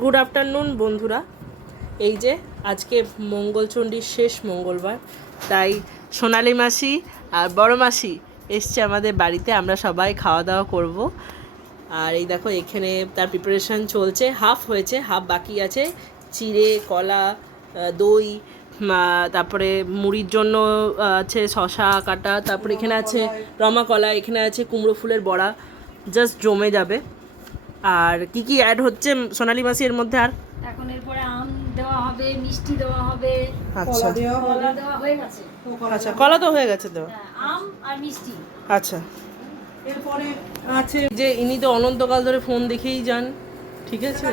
Good afternoon বন্ধুরা। এই যে আজকে মঙ্গলচণ্ডীর শেষ মঙ্গলবার, তাই সোনালি মাসি আর বড় মাসি এসছে আমাদের বাড়িতে। আমরা সবাই খাওয়া দাওয়া করব। আর এই দেখো এখানে তার প্রিপারেশান চলছে, হাফ হয়েছে, হাফ বাকি আছে। চিড়ে, কলা, দই, তারপরে মুড়ির জন্য আছে শশা কাটা, তারপরে এখানে আছে রমা কলা, এখানে আছে কুমড়ো ফুলের বড়া। জাস্ট জমে যাবে। আর কি কি অ্যাড হচ্ছে সোনালি মাসি এর মধ্যে? আর এখন এরপরে আম দেওয়া হবে, মিষ্টি দেওয়া হবে, আচ্ছা কলা দেওয়া হয়ে গেছে। আচ্ছা, কলা তো হয়ে গেছে দেওয়া। আম আর মিষ্টি। আচ্ছা, এরপরে আছে যে ইনি তো অনন্তকাল ধরে ফোন দেখেই যান, ঠিক আছে?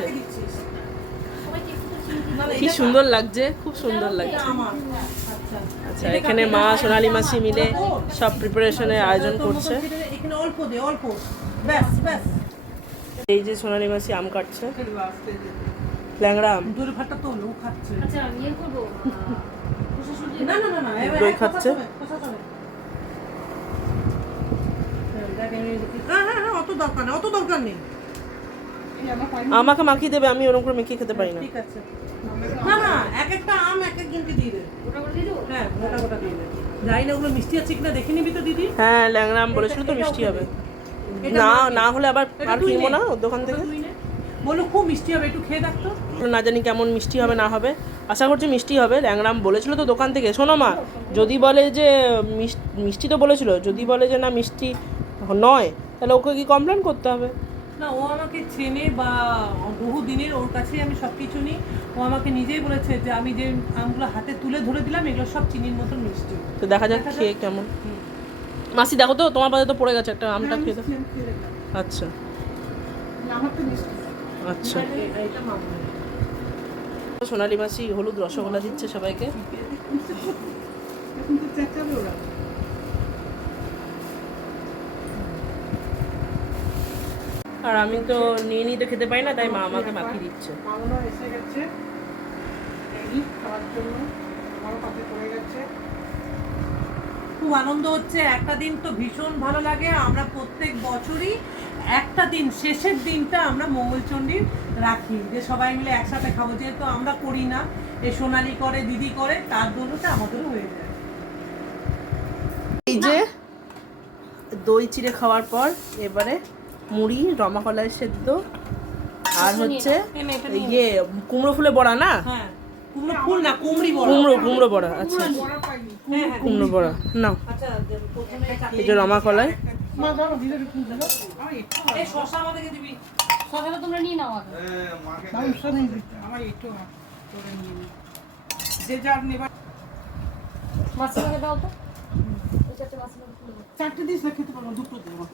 কি সুন্দর লাগছে, খুব সুন্দর লাগছে। আচ্ছা, এখানে মা সোনালি মাসি মিলে সব প্রিপারেশনের আয়োজন করছে। এখানে অল্প দে, অল্প, ব্যাস ব্যাস। এই যে সোনালি মাসি আম কাটছে, ল্যাংড়া আম। দূর ভাতটা তো ও খাচ্ছে। আচ্ছা আমি ইয়ে করব। না না না না, দই খাচ্ছে। হ্যাঁ, অত দরকার নেই, অত দরকার নেই। আমাকে মাখিয়ে দেবে, আমি ওরকম করে মেখে খেতে পারি না। ঠিক আছে। না না, এক একটা আম এক এক গিনতি দিয়ে দে। ওটা করে দিয়ে দেবো? হ্যাঁ, গোটা গোটা দিয়ে দে। জানি না ওগুলো মিষ্টি আছে কিনা দেখে নিবি তো দিদি। হ্যাঁ, ল্যাংড়া আম বলেছিল তো মিষ্টি হবে। না না হলে আবার আর কিনবো না ওর দোকান থেকে। বলো খুব মিষ্টি হবে, একটু খেয়ে দেখ তো। না জানি কেমন মিষ্টি হবে না হবে, আশা করছি মিষ্টি হবে। ল্যাংড়া আম বলেছিল তো দোকান থেকে। শোনো মা, যদি বলে যে মিষ্টি তো বলেছিল, যদি বলে যে না মিষ্টি নয়, তাহলে ওকে কি কমপ্লেন করতে হবে? না, ও আমাকে চেনে বা বহু দিনের ওর কাছেই আমি সব কিছু নিই। ও আমাকে নিজেই বলেছে যে আমি যে আমগুলো হাতে তুলে ধরে দিলাম এগুলো সব চিনির মতন মিষ্টি। তো দেখা যাক খেয়ে কেমন। মাসি দেখো তো, তোমার পাশে তো পড়ে গেছে একটা আমটা, খেয়ে দাও। আচ্ছা আচ্ছা। সোনালি মাসি হলুদ রসগোল্লা দিচ্ছে সবাইকে। আর আমি তো নিয়ে নিতে খেতে পাই না, তাই মা আমাকে মাখিয়ে দিচ্ছে। এসে গেছে খাওয়ার জন্য, আমার পাশে পড়ে গেছে। খুব আনন্দ হচ্ছে, একটা দিন তো ভীষণ ভালো লাগে। আমরা প্রত্যেক বছরই একটা দিন, শেষের দিনটা আমরা মঙ্গলচণ্ডীর রাখি, যে সবাই মিলে একসাথে খাবো। যেহেতু আমরা করি না, এ সোনালি করে, দিদি করে, তার দৌলতে আমাদেরও হয়ে যায়। এই যে দই চিড়ে খাওয়ার পর এবারে মুড়ি, রমা কলাই সেদ্ধ, আর হচ্ছে ইয়ে কুমড়ো ফুলে বড়া। না হ্যাঁ, কুমড়ো ফুল না, কুমড়ি বড়া। কুমড়ো বড়া। আচ্ছা, কুমড়ো বড়া নাও। আচ্ছা, প্রথমে এই যে রমা কলাই। এই শশা আমাদেরকে দিবি। শশাটা তোমরা নিয়ে নাও আগে। আমার একটু করে নিয়ে নি, যে যার নেবার। মাছটাকে দাও তো। এই চারটে মাছ চারটে দিস না, খেতে পারবো, দুটো দেবো।